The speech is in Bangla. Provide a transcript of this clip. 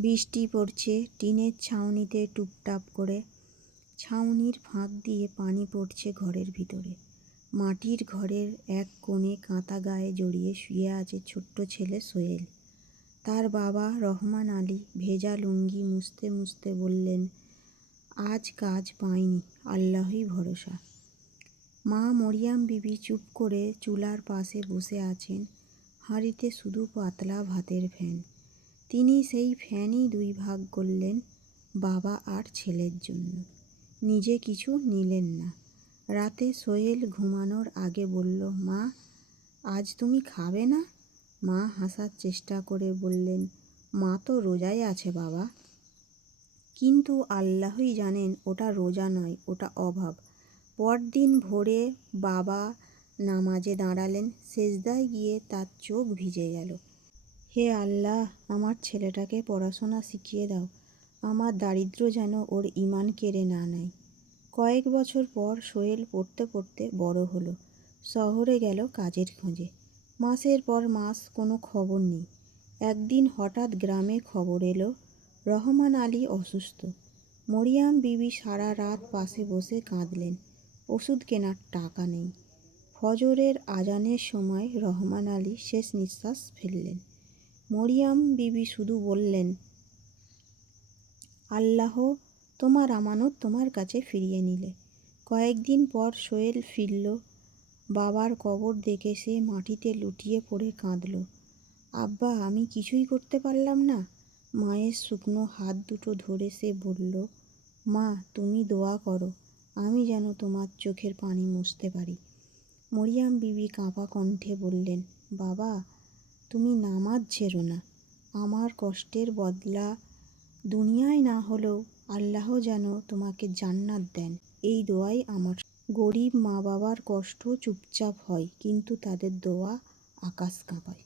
বৃষ্টি পড়ছে টিনের ছাউনিতে টুপটাপ করে। ছাউনির ফাঁক দিয়ে পানি পড়ছে ঘরের ভিতরে। মাটির ঘরের এক কোণে কাঁথা গায়ে জড়িয়ে শুয়ে আছে ছোট্ট ছেলে সোহেল। তার বাবা রহমান আলী ভেজা লুঙ্গি মুছতে মুছতে বললেন, আজ কাজ পাইনি, আল্লাহই ভরসা। মা মরিয়াম বিবি চুপ করে চুলার পাশে বসে আছেন। হাঁড়িতে শুধু পাতলা ভাতের ফ্যান। তিনি সেই ফ্যানই দুই ভাগ করলেন বাবা আর ছেলের জন্য। নিজে কিছু নিলেন না। রাতে সোহেল ঘুমানোর আগে বলল, মা, আজ তুমি খাবে না? মা হাসার চেষ্টা করে বললেন, মা তো রোজাই আছে বাবা। কিন্তু আল্লাহই জানেন ওটা রোজা নয়, ওটা অভাব। পরদিন ভোরে বাবা নামাজে দাঁড়ালেন। সেজদায় গিয়ে তার চোখ ভিজে গেল। হে আল্লাহ, আমার ছেলেটাকে পড়াশোনা শিখিয়ে দাও। আমার দারিদ্র্য যেন ওর ঈমান কেড়ে না নেয়। কয়েক বছর পর সোহেল পড়তে পড়তে বড় হলো। শহরে গেল কাজের খোঁজে। মাসের পর মাস কোনো খবর নেই। একদিন হঠাৎ গ্রামে খবর এলো, রহমান আলী অসুস্থ। মরিয়াম বিবি সারা রাত পাশে বসে কাঁদলেন। ওষুধ কেনার টাকা নেই। ফজরের আজানের সময় রহমান আলী শেষ নিঃশ্বাস ফেললেন। মরিয়াম বিবি শুধু বললেন, আল্লাহ তোমার আমানত তোমার কাছে ফিরিয়ে নিলে। কয়েকদিন পর সোহেল ফিরল। বাবার কবর দেখে সে মাটিতে লুটিয়ে পড়ে কাঁদল। আব্বা, আমি কিছুই করতে পারলাম না। মায়ের শুকনো হাত দুটো ধরে সে বলল, মা, তুমি দোয়া করো আমি যেন তোমার চোখের পানি মুছতে পারি। মরিয়াম বিবি কাঁপা কণ্ঠে বললেন, বাবা, তুমি নামাজ ছেড়ো না। আমার কষ্টের বদলা দুনিয়ায় না হলেও আল্লাহ যেন তোমাকে জান্নাত দেন, এই দোয়াই আমার। গরিব মা বাবার কষ্ট চুপচাপ হয়, কিন্তু তাদের দোয়া আকাশ কাঁপায়।